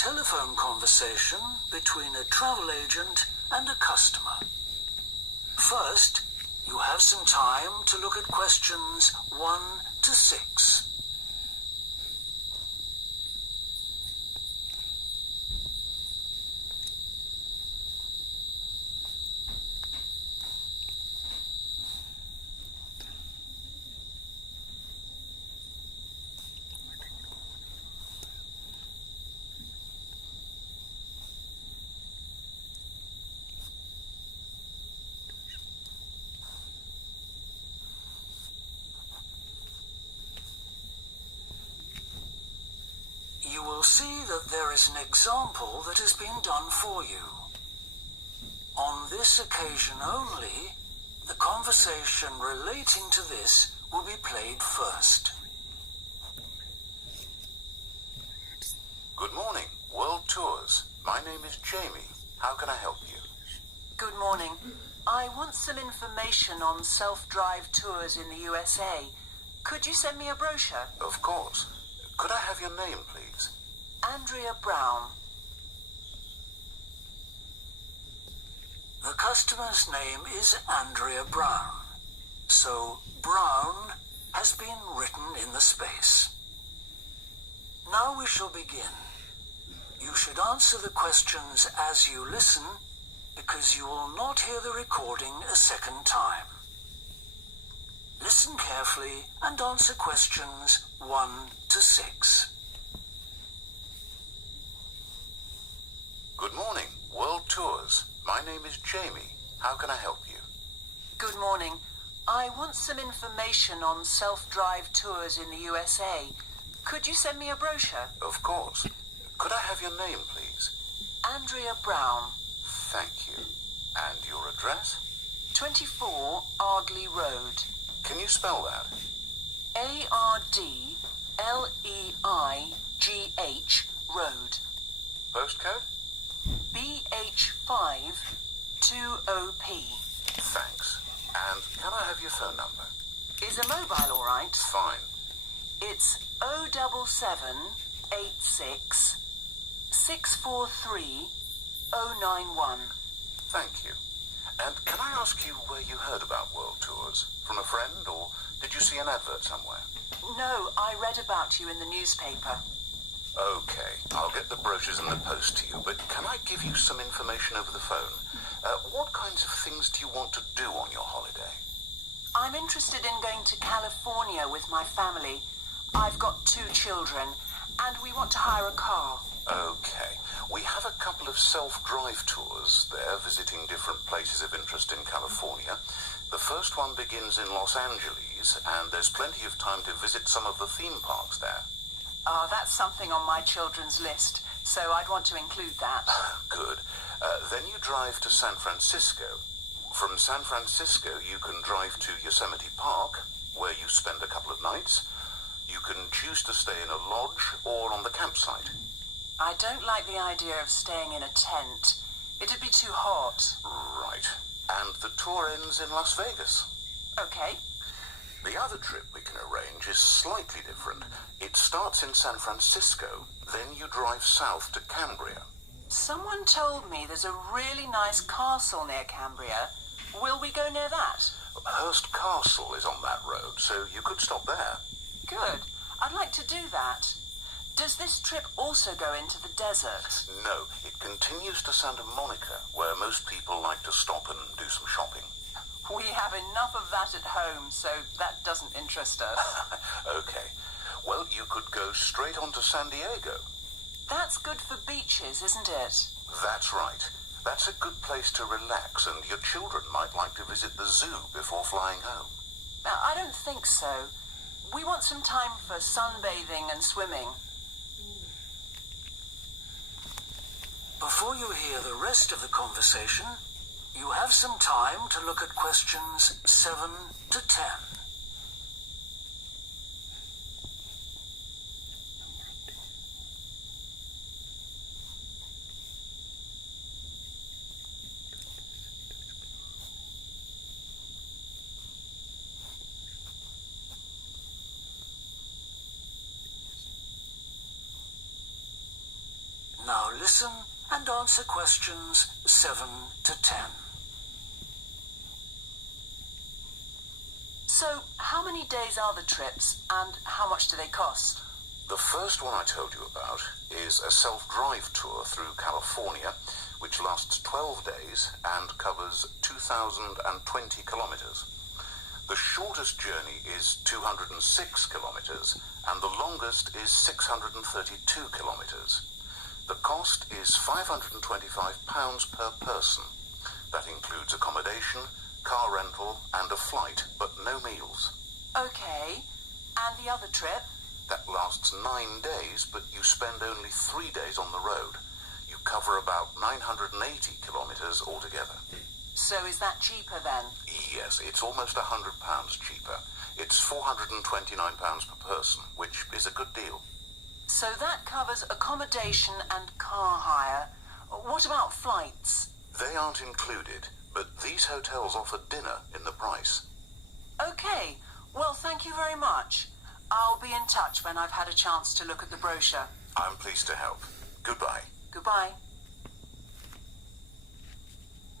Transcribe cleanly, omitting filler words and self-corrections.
telephone conversation between a travel agent and a customer. First, you have some time to look at questions 1 to 6. You will see that there is an example that has been done for you. On this occasion only, the conversation relating to this will be played first. Good morning, World Tours. My name is Jamie. How can I help you? Good morning. I want some information on self-drive tours in the USA. Could you send me a brochure? Of course. Could I have your name, please? Andrea Brown. The customer's name is Andrea Brown, so Brown has been written in the space. Now we shall begin. You should answer the questions as you listen, because you will not hear the recording a second time. Listen carefully and answer questions 1 to 6. Good morning, World Tours. My name is Jamie. How can I help you? Good morning. I want some information on self-drive tours in the USA. Could you send me a brochure? Of course. Could I have your name, please? Andrea Brown. Thank you. And your address? 24 Ardley Road. Can you spell that? ArdLeigh Road. Postcode? BH5 2OP. Thanks. And can I have your phone number? Is a mobile all right? Fine. It's 07786 643 091. Thank you. And can I ask you where you heard about World Tours? From a friend, or did you see an advert somewhere? No, I read about you in the newspaper. Okay, I'll get the brochures in the post to you, but can I give you some information over the phone? What kinds of things do you want to do on your holiday? I'm interested in going to California with my family. I've got 2 children, and we want to hire a car. Okay, we have a couple of self-drive tours there, visiting different places of interest in California. The first one begins in Los Angeles, and there's plenty of time to visit some of the theme parks there. That's something on my children's list, so I'd want to include that. Good. Then you drive to San Francisco. From San Francisco, you can drive to Yosemite Park, where you spend a couple of nights. You can choose to stay in a lodge or on the campsite. I don't like the idea of staying in a tent. It'd be too hot. Right. And the tour ends in Las Vegas. Okay. The other trip we can arrange is slightly different. It starts in San Francisco, then you drive south to Cambria. Someone told me there's a really nice castle near Cambria. Will we go near that? Hearst Castle is on that road, so you could stop there. Good. I'd like to do that. Does this trip also go into the desert? No, it continues to Santa Monica, where most people like to stop and do some shopping. We have enough of that at home, so that doesn't interest us. Okay. Well, you could go straight on to San Diego. That's good for beaches, isn't it? That's right. That's a good place to relax, and your children might like to visit the zoo before flying home. I don't think so. We want some time for sunbathing and swimming. Before you hear the rest of the conversation, you have some time to look at questions 7 to 10. Now listen and answer questions 7 to 10. So, how many days are the trips, and how much do they cost? The first one I told you about is a self-drive tour through California, which lasts 12 days and covers 2,020 kilometers. The shortest journey is 206 kilometers, and the longest is 632 kilometers. The cost is £525 per person. That includes accommodation, car rental, and a flight, but no meals. Okay, and the other trip? That lasts 9 days, but you spend only 3 days on the road. You cover about 980 kilometers altogether. So is that cheaper then? Yes, it's almost £100 cheaper. It's £429 per person, which is a good deal. So that covers accommodation and car hire. What about flights? They aren't included, but these hotels offer dinner in the price. Okay, well, thank you very much. I'll be in touch when I've had a chance to look at the brochure. I'm pleased to help. Goodbye. Goodbye.